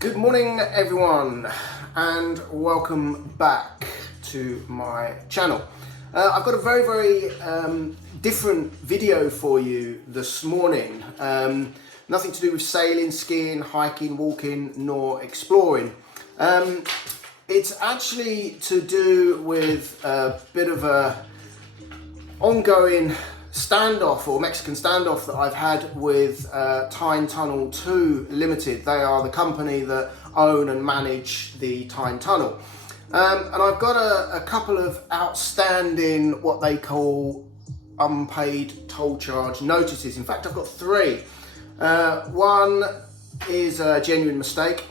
Good morning everyone and welcome back to my channel. I've got a very different video for you this morning. Nothing to do with sailing, skiing, hiking, walking nor exploring. It's actually to do with a bit of a ongoing standoff or Mexican standoff that I've had with Tyne Tunnel 2 Limited. They are the company that own and manage the Tyne Tunnel. And I've got a couple of outstanding what they call unpaid toll charge notices. In fact, I've got three. One is a genuine mistake,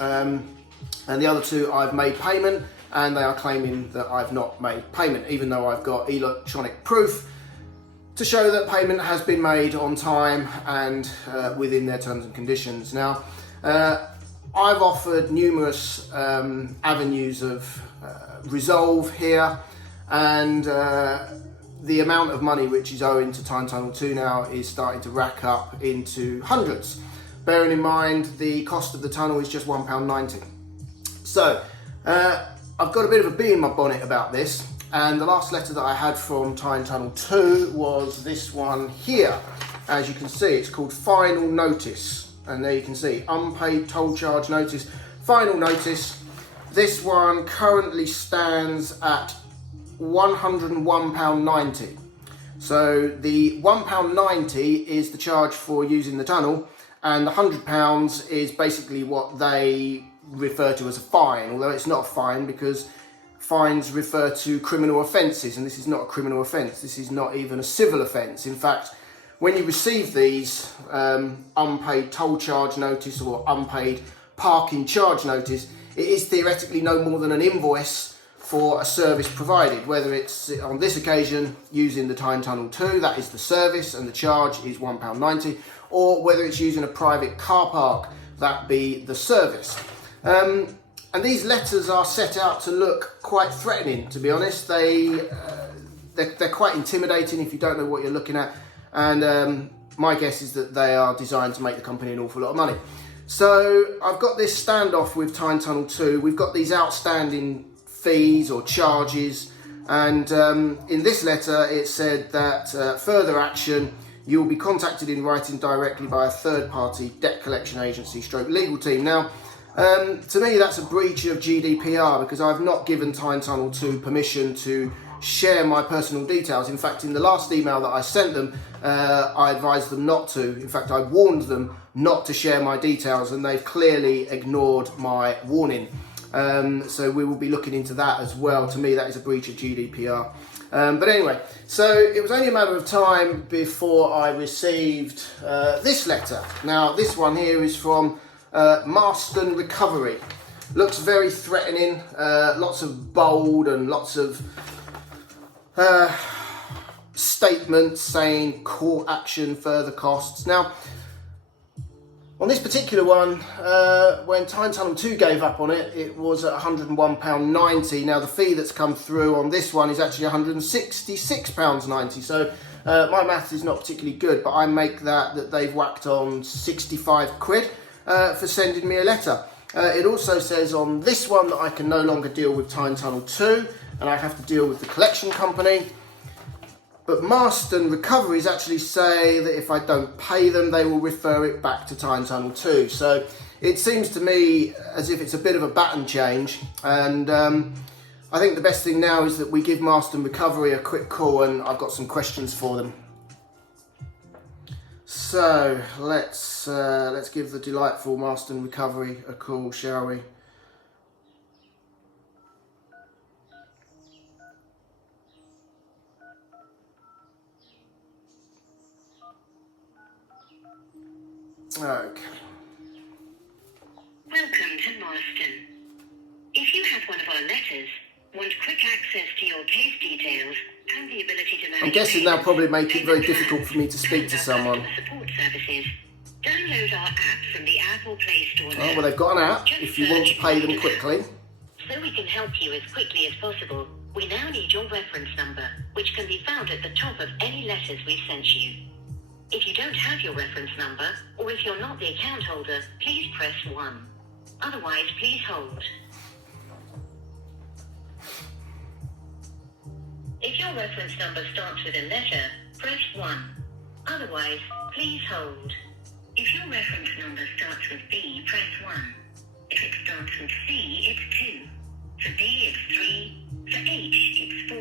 and the other two I've made payment and they are claiming that I've not made payment, even though I've got electronic proof to show that payment has been made on time and within their terms and conditions. Now, I've offered numerous avenues of resolve here, and the amount of money which is owing to Tyne Tunnel 2 now is starting to rack up into hundreds. Bearing in mind the cost of the tunnel is just £1.90. So, I've got a bit of a bee in my bonnet about this. And the last letter that I had from Tyne Tunnel 2 was this one here. As you can see, it's called Final Notice. And there you can see, unpaid toll charge notice, final notice. This one currently stands at £101.90. So the £1.90 is the charge for using the tunnel, and the £100 is basically what they refer to as a fine, although it's not a fine because fines refer to criminal offences, and this is not a criminal offence. This is not even a civil offence. In fact, when you receive these unpaid toll charge notice or unpaid parking charge notice, it is theoretically no more than an invoice for a service provided, whether it's on this occasion using the Tyne Tunnel 2, that is the service, and the charge is £1.90, or whether it's using a private car park, that be the service. And these letters are set out to look quite threatening, to be honest. They're quite intimidating if you don't know what you're looking at. And my guess is that they are designed to make the company an awful lot of money. So I've got this standoff with Tyne Tunnel 2. We've got these outstanding fees or charges. And in this letter, it said that further action, you will be contacted in writing directly by a third-party debt collection agency stroke legal team. Now, to me, that's a breach of GDPR because I've not given Tyne Tunnel 2 permission to share my personal details. In fact, in the last email that I sent them, I advised them not to. In fact, I warned them not to share my details, and they've clearly ignored my warning. So we will be looking into that as well. To me, that is a breach of GDPR. But anyway, so it was only a matter of time before I received this letter. Now, this one here is from Marston Recovery. Looks very threatening, lots of bold and lots of statements saying court action, further costs. Now, on this particular one, when Tyne Tunnel 2 gave up on it, it was at £101.90. Now, the fee that's come through on this one is actually £166.90. So my maths is not particularly good, but I make that they've whacked on 65 quid. For sending me a letter. It also says on this one that I can no longer deal with Tyne Tunnel 2 and I have to deal with the collection company. But Marston Recoveries actually say that if I don't pay them, they will refer it back to Tyne Tunnel 2. So it seems to me as if it's a bit of a baton change, and I think the best thing now is that we give Marston Recovery a quick call, and I've got some questions for them. So let's give the delightful Marston Recovery a call, shall we? Okay. Welcome to Marston. If you have one of our letters, want quick access to your case details, and the ability to manage I'm guessing they'll probably make it very difficult for me to speak to someone. Support services. Download our app from the App or Play Store now. Oh, well, they've got an app if you want to pay them quickly. So we can help you as quickly as possible, we now need your reference number, which can be found at the top of any letters we've sent you. If you don't have your reference number, or if you're not the account holder, please press 1. Otherwise, please hold. If your reference number starts with a letter, press 1. Otherwise, please hold. If your reference number starts with B, press 1. If it starts with C, it's 2. For D, it's 3. For H, it's 4.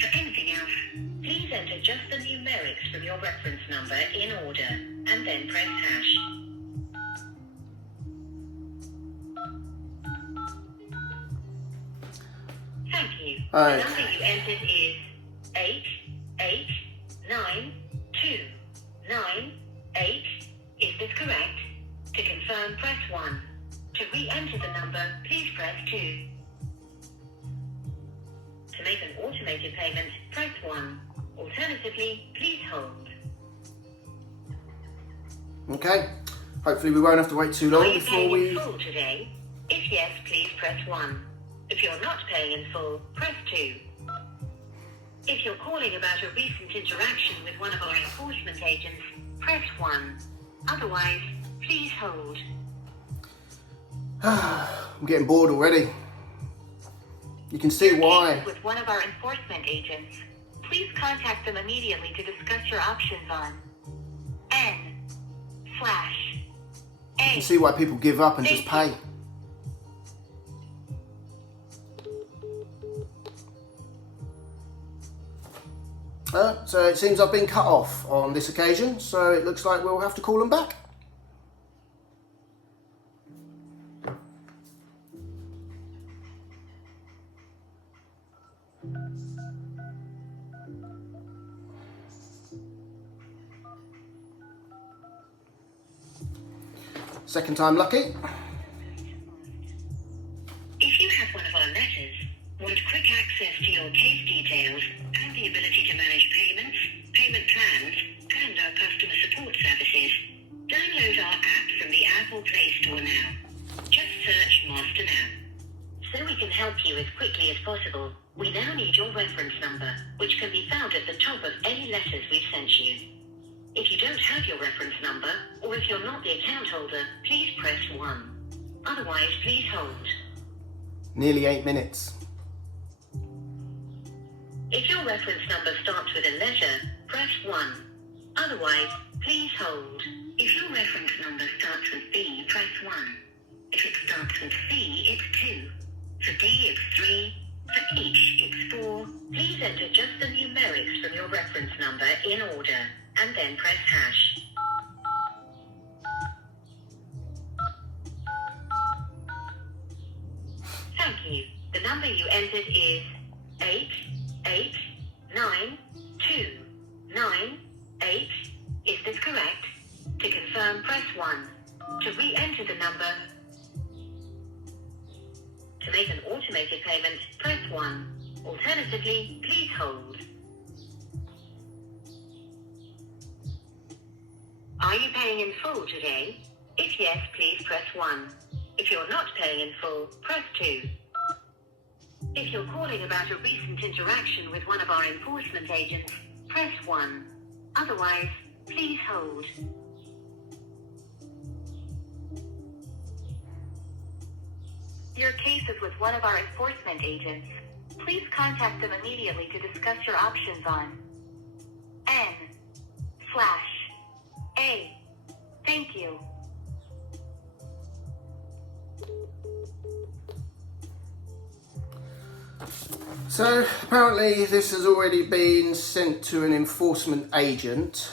For anything else, please enter just the numerics from your reference number in order, and then press hash. Thank you. Okay. The number you entered is 8892998. Is this correct? To confirm, press 1. To re-enter the number, please press 2. To make an automated payment, press 1. Alternatively, please hold. Okay, hopefully we won't have to wait too long Are you before paying we... in full today? If yes, please press 1. If you're not paying in full, press 2. If you're calling about a recent interaction with one of our enforcement agents, press 1. Otherwise, please hold. I'm getting bored already. You can see Your why. case is with one of our enforcement agents. Please contact them immediately to discuss your options on N/A. You can see why people give up and just pay. So it seems I've been cut off on this occasion, so it looks like we'll have to call them back. Second time lucky. If you have one of our letters, want quick access to your case details, and the ability to manage payments, payment plans, and our customer support services, download our app from the Apple Play Store now. Just search Marston app. So we can help you as quickly as possible, we now need your reference number, which can be found at the top of any letters we've sent you. If you don't have your reference number, or if you're not the account holder, please press 1. Otherwise, please hold. Nearly 8 minutes. If your reference number starts with a letter, press 1. Otherwise, please hold. If your reference number starts with B, press 1. If it starts with C, it's 2. For D, it's 3. For H, it's 4. Please enter just the numerics from your reference number in order, and then press hash. Thank you. The number you entered is 8892998. Is this correct? To confirm, press 1. To re-enter the number, to make an automated payment, press 1. Alternatively, please hold. Are you paying in full today? If yes, please press 1. If you're not paying in full, press 2. If you're calling about a recent interaction with one of our enforcement agents, press 1. Otherwise, please hold. Your case is with one of our enforcement agents. Please contact them immediately to discuss your options on N/A. Thank you. So apparently this has already been sent to an enforcement agent.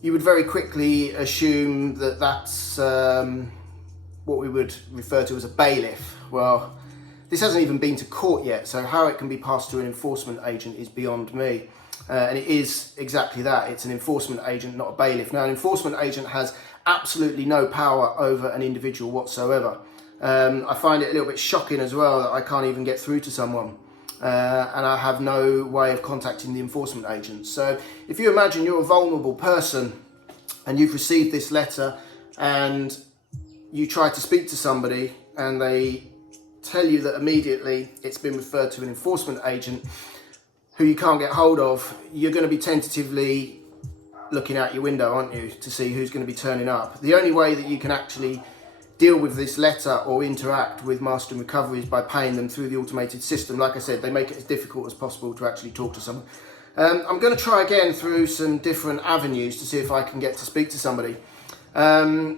You would very quickly assume that that's what we would refer to as a bailiff. Well, this hasn't even been to court yet, so how it can be passed to an enforcement agent is beyond me. And it is exactly that. It's an enforcement agent, not a bailiff. Now, an enforcement agent has absolutely no power over an individual whatsoever. I find it a little bit shocking as well that I can't even get through to someone. And I have no way of contacting the enforcement agent. So if you imagine you're a vulnerable person and you've received this letter and you try to speak to somebody and they tell you that immediately it's been referred to an enforcement agent who you can't get hold of, you're going to be tentatively looking out your window, aren't you, to see who's going to be turning up. The only way that you can actually deal with this letter or interact with Marston Recovery is by paying them through the automated system. Like I said, they make it as difficult as possible to actually talk to someone. I'm going to try again through some different avenues to see if I can get to speak to somebody. But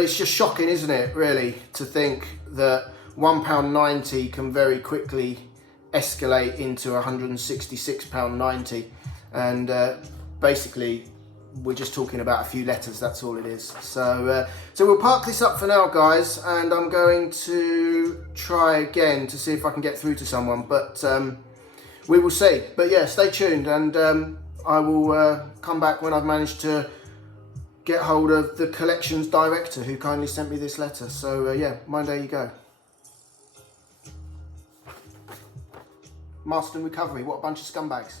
it's just shocking, isn't it, really, to think that £1.90 can very quickly escalate into £166.90, and basically we're just talking about a few letters, that's all it is. So we'll park this up for now, guys, and I'm going to try again to see if I can get through to someone, but we will see. But yeah, stay tuned, and I will come back when I've managed to get hold of the collections director who kindly sent me this letter. So yeah, mind how you go. Marston Recovery, what a bunch of scumbags.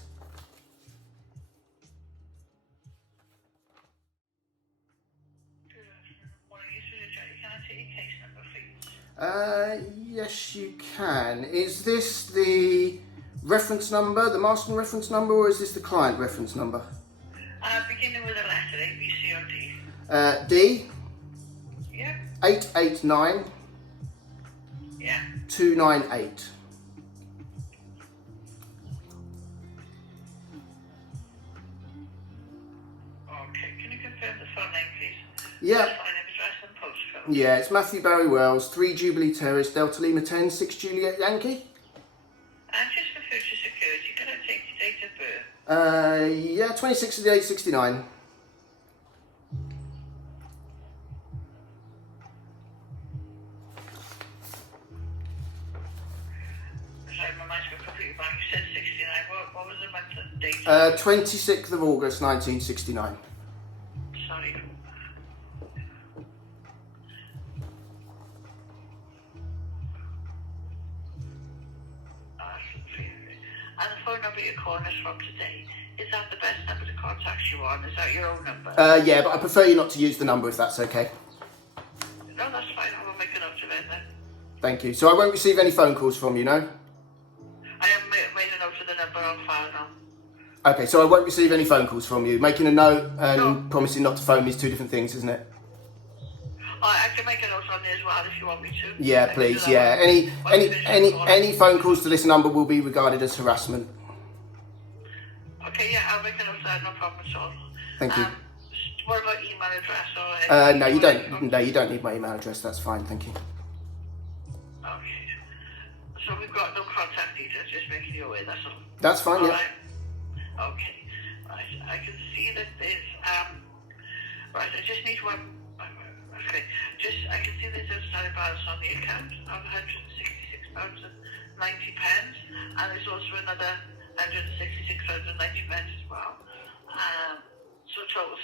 Yes, you can. Is this the reference number, the Marston reference number, or is this the client reference number? Beginning with a letter, A, B, C, or D. D. Yeah. 889. Yeah. 298. Okay, can you confirm the full name, please? Yeah. Sign, address, and postcode. Yeah, it's Matthew Barry Wells, 3 Jubilee Terrace, Delta Lima 10, 6 Juliet Yankee. And just for future security, can I take your date of birth? Yeah, 26th of the 8th, 69. Sorry, my mind's got completely blank. You said 69. What was the month and date? 26th of August, 1969. Sorry. And the phone number you're calling us from today, is that the best number to contact you on? Is that your own number? Yeah, but I prefer you not to use the number if that's okay. No, that's fine. I will make a note of it then. Thank you. So I won't receive any phone calls from you, no? I have made a note of the number on file now. Okay, so I won't receive any phone calls from you. Making a note and No. promising not to phone me is two different things, isn't it? I can make a note on there as well if you want me to. Yeah, I can please, do that yeah. one. Any phone calls to this number will be regarded as harassment. Okay, yeah, I'll make a note of that, no problem at all. Thank you. What about email address or No, you don't. No, you don't need my email address. That's fine. Thank you. Okay. So we've got no contact details, just making you aware, that's all. That's fine. Yeah. Right. Okay. Right. I can see that there's right, I just need one. Okay. I can see there's a outstanding balance on the account of £166.90, and there's also another £166.90 as well. So total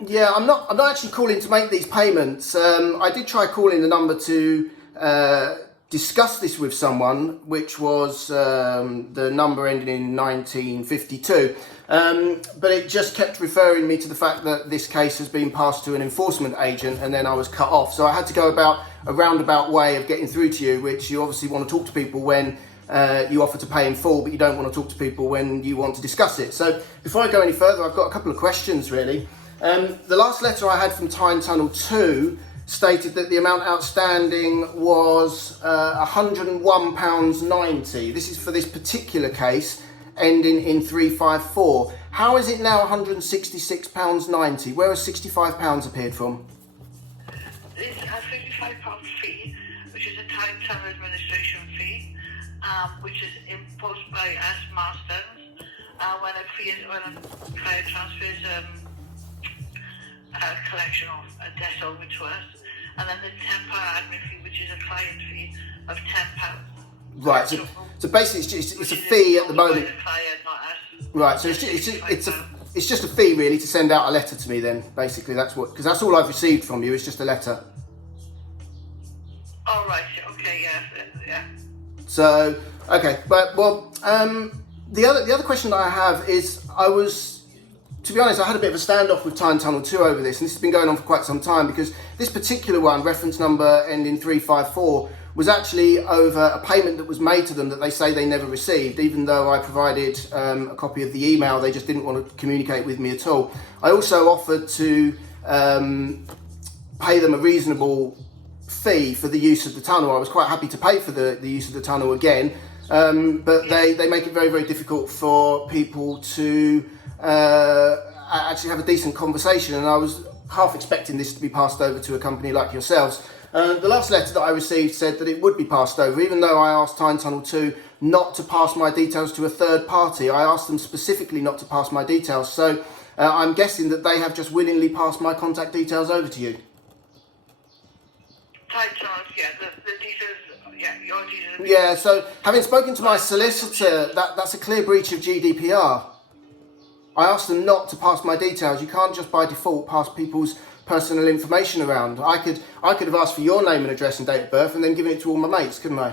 £333.80. Yeah, I'm not actually calling to make these payments. I did try calling the number to discuss this with someone, which was the number ending in 1952. But it just kept referring me to the fact that this case has been passed to an enforcement agent, and then I was cut off. So I had to go about a roundabout way of getting through to you, which you obviously want to talk to people when you offer to pay in full, but you don't want to talk to people when you want to discuss it. So before I go any further, I've got a couple of questions really. The last letter I had from Tyne Tunnel 2 stated that the amount outstanding was £101.90. This is for this particular case ending in 354. How is it now £166.90? Where has £65 appeared from? There's a £55 fee, which is a time tunnel administration fee, which is imposed by us Marstons when a client transfers a collection of a debt over to us, and then the £10 admin fee, which is a client fee of £10. Right, so basically it's a fee at the moment. The client, not us. Right, so it's just a fee really to send out a letter to me then. Basically, that's what, because that's all I've received from you. It's just a letter. Oh right, okay, yeah. So okay, but well, the other question that I have is I was to be honest, I had a bit of a standoff with Tyne Tunnel 2 over this, and this has been going on for quite some time, because this particular one, reference number ending 354, was actually over a payment that was made to them that they say they never received, even though I provided a copy of the email. They just didn't want to communicate with me at all. I also offered to pay them a reasonable fee for the use of the tunnel. I was quite happy to pay for the use of the tunnel again, but they make it very, very difficult for people to actually have a decent conversation, and I was half expecting this to be passed over to a company like yourselves. The last letter that I received said that it would be passed over, even though I asked Tyne Tunnel 2 not to pass my details to a third party. I asked them specifically not to pass my details, so I'm guessing that they have just willingly passed my contact details over to you. Tyne Tunnel, yeah, the details, yeah, your details. Yeah, so having spoken to my solicitor, that's a clear breach of GDPR. I asked them not to pass my details. You can't just by default pass people's personal information around. I could have asked for your name and address and date of birth and then given it to all my mates, couldn't I?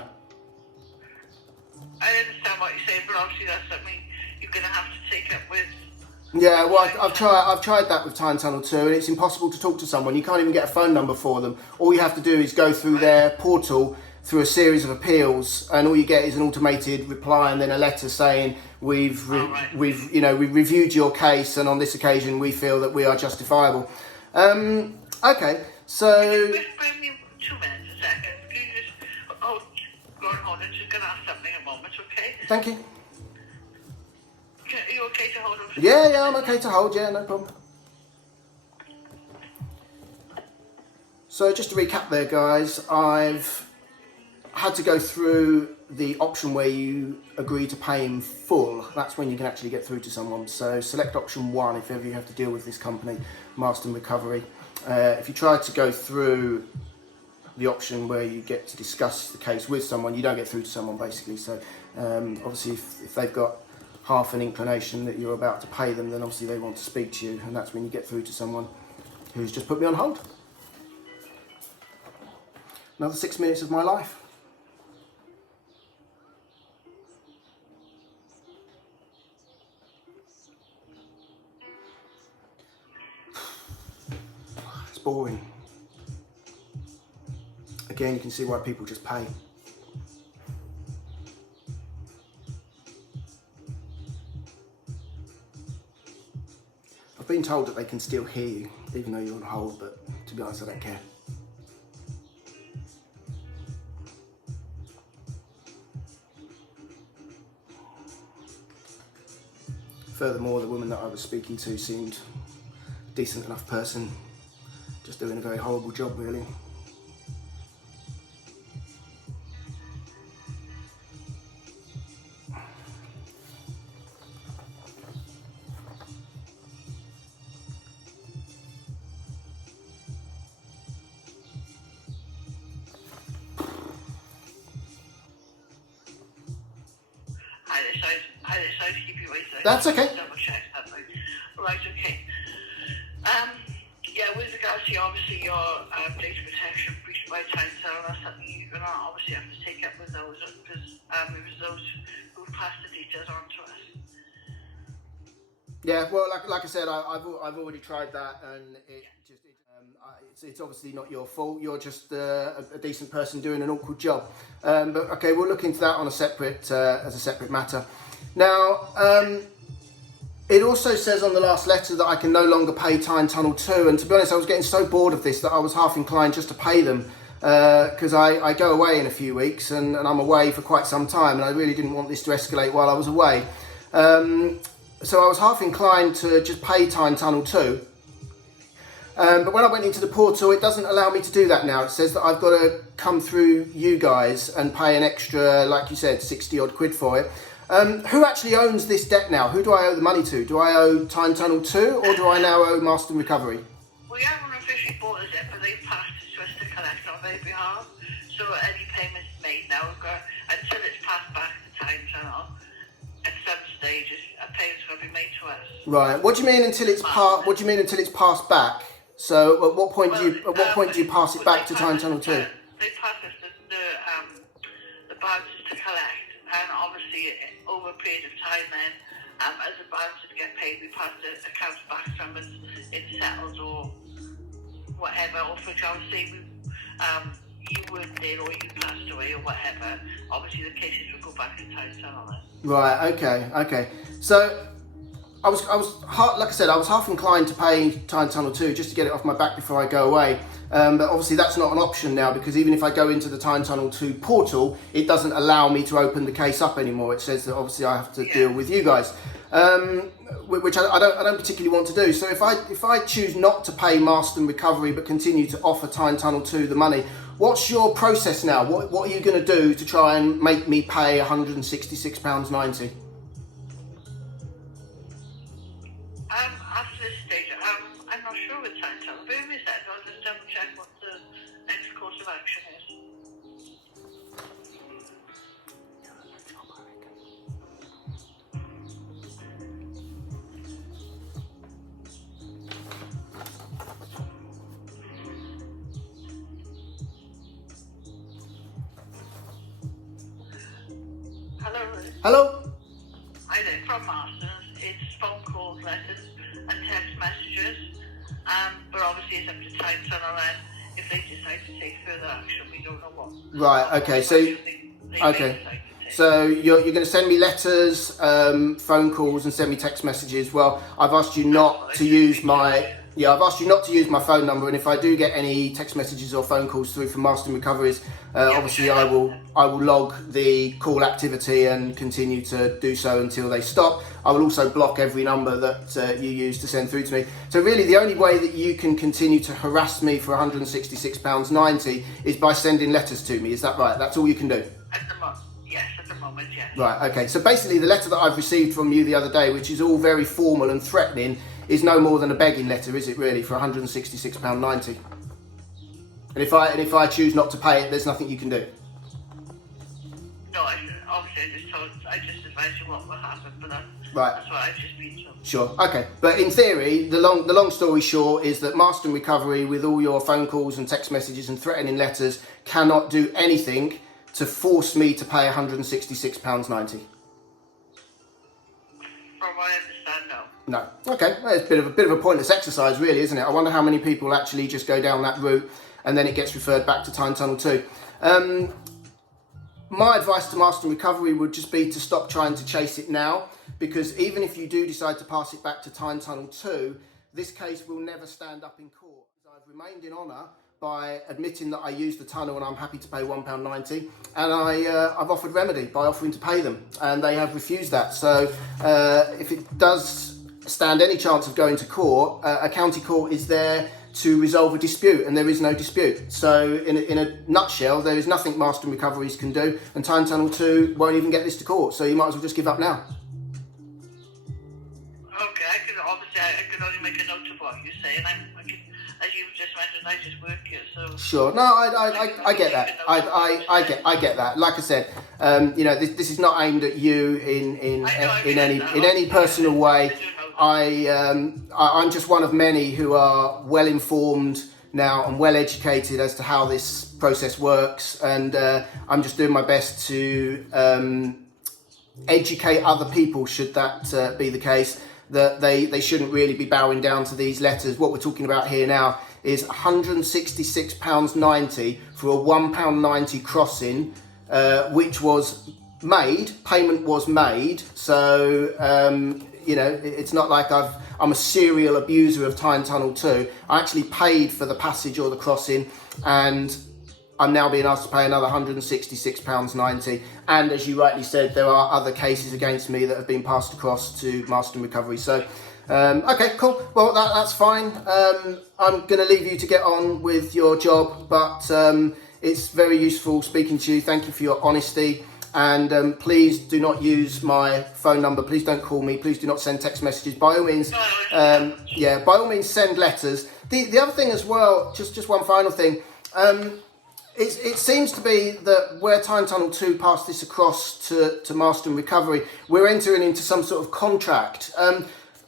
I understand what you're saying, but obviously that's something you're going to have to take up with. Yeah, well, I've tried that with Tyne Tunnel 2, and it's impossible to talk to someone. You can't even get a phone number for them. All you have to do is go through their portal through a series of appeals, and all you get is an automated reply and then a letter saying we've reviewed your case, and on this occasion we feel that we are justifiable. Okay, so. Just bring me 2 minutes, a second. Can you just hold on? I'm just going to ask something a moment, okay? Thank you. Are you okay to hold on? Yeah, I'm okay to hold. Yeah, no problem. So just to recap there, guys, I've had to go through the option where you agree to pay in full. That's when you can actually get through to someone. So select option 1 if ever you have to deal with this company, Marston Recovery. If you try to go through the option where you get to discuss the case with someone, you don't get through to someone basically. So obviously if they've got half an inclination that you're about to pay them, then obviously they want to speak to you, and that's when you get through to someone who's just put me on hold. Another 6 minutes of my life. It's boring. Again, you can see why people just pay. I've been told that they can still hear you, even though you're on hold, but to be honest, I don't care. Furthermore, the woman that I was speaking to seemed a decent enough person, just doing a very horrible job, really. I decided to keep you waiting. That's okay. Double check that thing. Right, okay. Yeah, with regards to obviously your data protection breached by Tyne, that's something you're going to obviously have to take up with those, because it was those who passed the details on to us. Yeah, well, like I said, I've already tried that, and it's obviously not your fault. You're just a decent person doing an awkward job. But okay, we'll look into that on a separate as a separate matter. Now, it also says on the last letter that I can no longer pay Tyne Tunnel 2, and to be honest, I was getting so bored of this that I was half inclined just to pay them, because I go away in a few weeks, and I'm away for quite some time, and I really didn't want this to escalate while I was away. So I was half inclined to just pay Tyne Tunnel 2. But when I went into the portal, it doesn't allow me to do that now. It says that I've got to come through you guys and pay an extra, like you said, 60 odd quid for it. Who actually owns this debt now? Who do I owe the money to? Do I owe Tyne Tunnel 2, or do I now owe Marston Recovery? We haven't officially bought the debt, but they've passed it to us to collect on their behalf. So any payments made now, until it's passed back to Tyne Tunnel, at some stages, a payment's going to be made to us. Right. What do you mean until it's passed? What do you mean until it's passed back? So at what point do you pass it back to Tyne Tunnel 2? They pass us the balances to collect, and obviously over a period of time then, as the balances get paid, we pass the accounts back from us in settles or whatever. Or for example, say you weren't there or you passed away or whatever. Obviously, the cases would go back to Tyne Tunnel. Right. Okay. So I was like I said, I was half inclined to pay Tyne Tunnel 2 just to get it off my back before I go away. But obviously that's not an option now, because even if I go into the Tyne Tunnel 2 portal, it doesn't allow me to open the case up anymore. It says that obviously I have to deal with you guys, which I don't particularly want to do. So if I choose not to pay Marston Recovery but continue to offer Tyne Tunnel 2 the money, what's your process now? What are you going to do to try and make me pay £166.90? After this stage, I'm not sure with Tyne Tunnel. But we said, I'll just double check what the next course of action is. Hello? Hi there, from Marston's. It's phone calls, letters, and text messages. But obviously it's up to Tyne Tunnel, and if they decide to take further action, we don't know what. Right. Okay. So So you're going to send me letters, phone calls, and send me text messages. Well, I've asked you not to use my phone number, and if I do get any text messages or phone calls through from Marston Recoveries, obviously I will log the call activity and continue to do so until they stop. I will also block every number that you use to send through to me. So really, the only way that you can continue to harass me for £166.90 is by sending letters to me. Is that right? That's all you can do? Yes, at the moment, yes. Right, okay. So basically the letter that I've received from you the other day, which is all very formal and threatening, is no more than a begging letter, is it really, for £166.90? And if I choose not to pay it, there's nothing you can do? No, obviously I just advise you what will happen, but that's what I've just been told. Sure, okay. But in theory, the long story short is that Marston Recovery, with all your phone calls and text messages and threatening letters, cannot do anything to force me to pay £166.90. From what I understand, no. No. Okay. Well, it's a bit of a pointless exercise, really, isn't it? I wonder how many people actually just go down that route and then it gets referred back to Tyne Tunnel 2. My advice to Marston Recovery would just be to stop trying to chase it now, because even if you do decide to pass it back to Tyne Tunnel 2, this case will never stand up in court. I've remained in honour by admitting that I used the tunnel and I'm happy to pay £1.90, and I've offered remedy by offering to pay them, and they have refused that. So if it does stand any chance of going to court, a county court is there to resolve a dispute, and there is no dispute. So in a nutshell, there is nothing Marston Recoveries can do, and Tyne Tunnel 2 won't even get this to court, so you might as well just give up now. Okay, I can only make a note of what you say, and as you've just mentioned, I just work here, so... Sure, no, I get that. I get that. Like I said, this is not aimed at you in any personal way. I'm just one of many who are well informed now and well educated as to how this process works, and I'm just doing my best to educate other people, should that be the case, that they shouldn't really be bowing down to these letters. What we're talking about here now is £166.90 for a £1.90 crossing, which was made, payment was made, so it's not like I'm a serial abuser of Tyne Tunnel 2. I actually paid for the passage or the crossing, and I'm now being asked to pay another £166.90. And as you rightly said, there are other cases against me that have been passed across to Marston Recovery. So, okay, cool. Well, that's fine. I'm going to leave you to get on with your job, but it's very useful speaking to you. Thank you for your honesty. And please do not use my phone number. Please don't call me. Please do not send text messages. By all means, by all means, send letters. The other thing as well, just one final thing. It seems to be that where Tyne Tunnel 2 passed this across to Marston Recovery, we're entering into some sort of contract.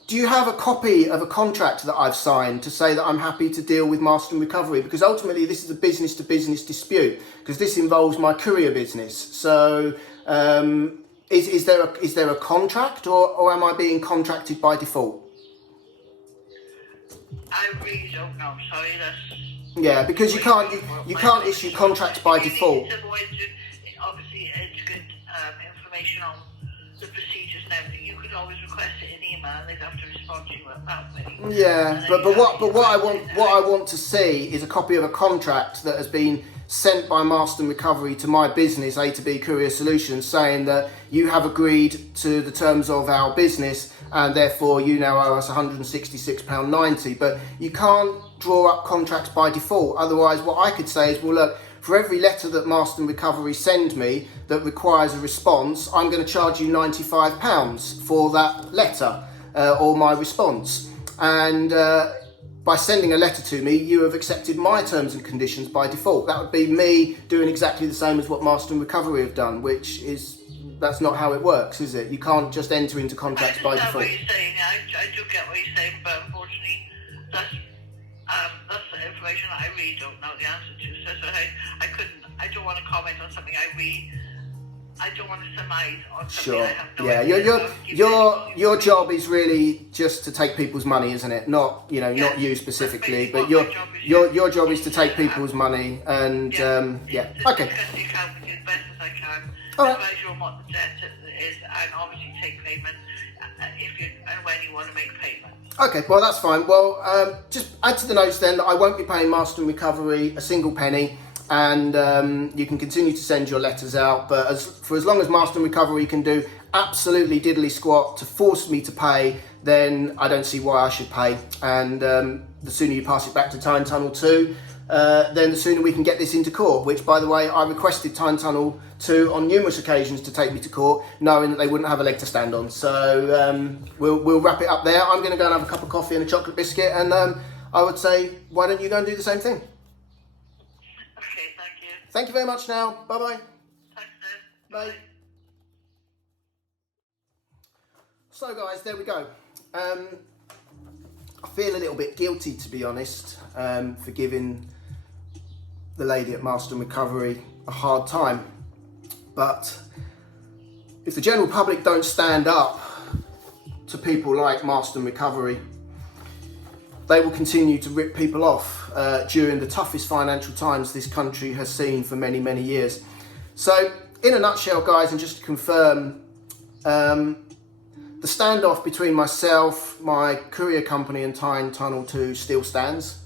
Do you have a copy of a contract that I've signed to say that I'm happy to deal with Marston Recovery? Because ultimately this is a business-to-business dispute, because this involves my courier business. So is there a contract, or am I being contracted by default? I really don't know. Sorry, that's. Yeah, because you can't issue contracts by default. Obviously, it's good information on the procedures and everything. You could always request it in email, and they'd have to respond to you that way. Yeah, but what I want to see is a copy of a contract that has been sent by Marston Recovery to my business, A to B Courier Solutions, saying that you have agreed to the terms of our business and therefore you now owe us £166.90. But you can't draw up contracts by default. Otherwise, what I could say is, well, look, for every letter that Marston Recovery send me that requires a response, I'm going to charge you £95 for that letter or my response. And by sending a letter to me, you have accepted my terms and conditions by default. That would be me doing exactly the same as what Marston Recovery have done, which is, that's not how it works, is it? You can't just enter into contracts by default. I understand what you're saying. I do get what you're saying, but unfortunately, that's the information that I really don't know the answer to. So I don't want to comment on something I don't want to surmise on something I have no idea. Your job is really just to take people's money, isn't it? Not not you specifically, but your job is to take people's money and okay. Discuss the account with you as best as I can. All right. Advise you on what the debt is, and obviously take payment and when you want to make payment. Okay, well that's fine. Well, just add to the notes then that I won't be paying Marston Recovery a single penny. And you can continue to send your letters out, but for as long as Marston Recovery can do absolutely diddly squat to force me to pay, then I don't see why I should pay. And the sooner you pass it back to Tyne Tunnel 2, then the sooner we can get this into court, which, by the way, I requested Tyne Tunnel 2 on numerous occasions to take me to court, knowing that they wouldn't have a leg to stand on. So we'll wrap it up there. I'm going to go and have a cup of coffee and a chocolate biscuit, and I would say, why don't you go and do the same thing? Thank you very much now. Bye-bye. Thanks, then. Bye. So, guys, there we go. I feel a little bit guilty, to be honest, for giving the lady at Marston Recovery a hard time. But if the general public don't stand up to people like Marston Recovery, they will continue to rip people off during the toughest financial times this country has seen for many, many years. So, in a nutshell, guys, and just to confirm, the standoff between myself, my courier company and Tyne Tunnel 2 still stands.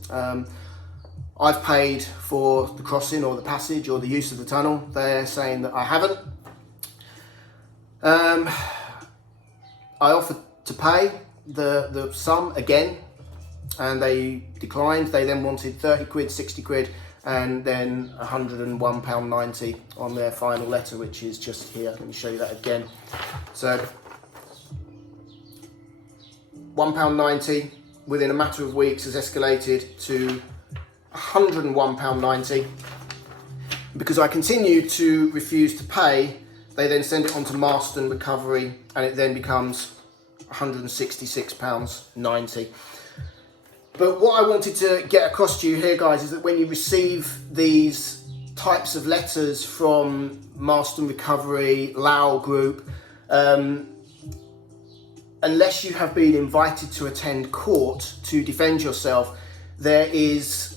I've paid for the crossing or the passage or the use of the tunnel. They're saying that I haven't. I offered to pay the sum again, and they declined. They then wanted 30 quid, 60 quid, and then £101.90 on their final letter, which is just here. Let me show you that again. So £1.90 within a matter of weeks has escalated to £101.90. Because I continue to refuse to pay, they then send it on to Marston Recovery, and it then becomes £166.90. But what I wanted to get across to you here, guys, is that when you receive these types of letters from Marston Recovery, Lau Group, unless you have been invited to attend court to defend yourself, there is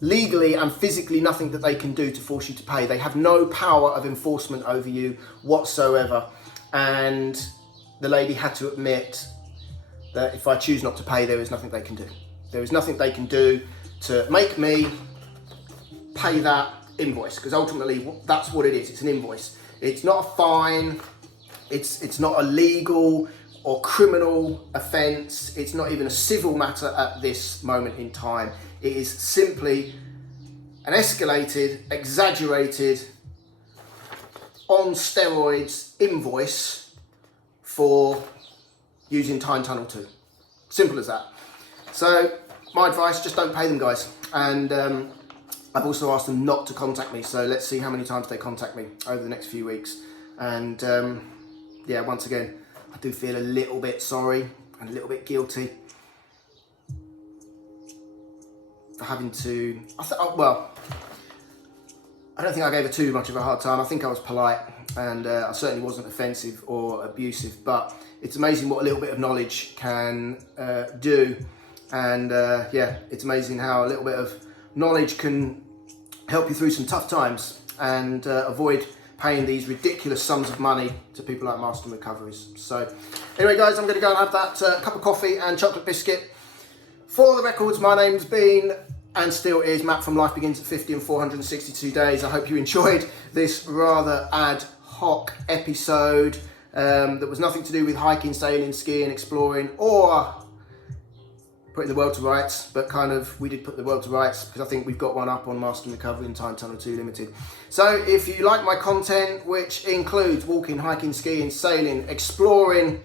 legally and physically nothing that they can do to force you to pay. They have no power of enforcement over you whatsoever. And the lady had to admit that if I choose not to pay, there is nothing they can do. There is nothing they can do to make me pay that invoice, because ultimately that's what it is. It's an invoice. It's not a fine. It's not a legal or criminal offence. It's not even a civil matter at this moment in time. It is simply an escalated, exaggerated, on steroids invoice for using Tyne Tunnel 2. Simple as that. So my advice, just don't pay them, guys. And I've also asked them not to contact me. So let's see how many times they contact me over the next few weeks. And yeah, once again, I do feel a little bit sorry and a little bit guilty for having to, well, I don't think I gave her too much of a hard time. I think I was polite, and I certainly wasn't offensive or abusive, but it's amazing what a little bit of knowledge can do. And yeah, it's amazing how a little bit of knowledge can help you through some tough times and avoid paying these ridiculous sums of money to people like Marston Recoveries. So anyway, guys, I'm going to go and have that cup of coffee and chocolate biscuit. For the records, my name's been and still is Matt from Life Begins at 50 and 462 Days. I hope you enjoyed this rather ad hoc episode that was nothing to do with hiking, sailing, skiing, exploring, or putting the world to rights, but kind of we did put the world to rights because I think we've got one up on Marston Recovery and Tyne Tunnel 2 Limited. So if you like my content, which includes walking, hiking, skiing, sailing, exploring,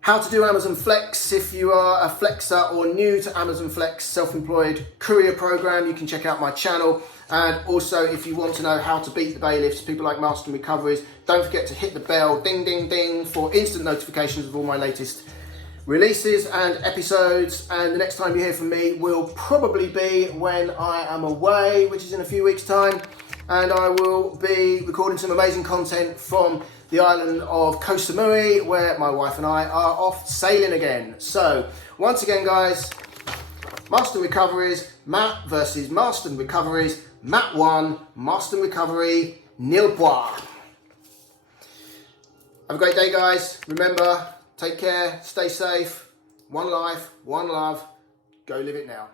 how to do Amazon Flex, if you are a flexer or new to Amazon Flex self-employed courier program, you can check out my channel. And also, if you want to know how to beat the bailiffs, people like Marston Recoveries, don't forget to hit the bell, ding, ding, ding, for instant notifications of all my latest releases and episodes. And the next time you hear from me will probably be when I am away, which is in a few weeks' time. And I will be recording some amazing content from the island of Koh Samui, where my wife and I are off sailing again. So, once again, guys, Marston Recoveries, Matt versus Marston Recoveries. Matt won, Marston Recovery, nil point. Have a great day, guys. Remember, take care, stay safe. One life, one love. Go live it now.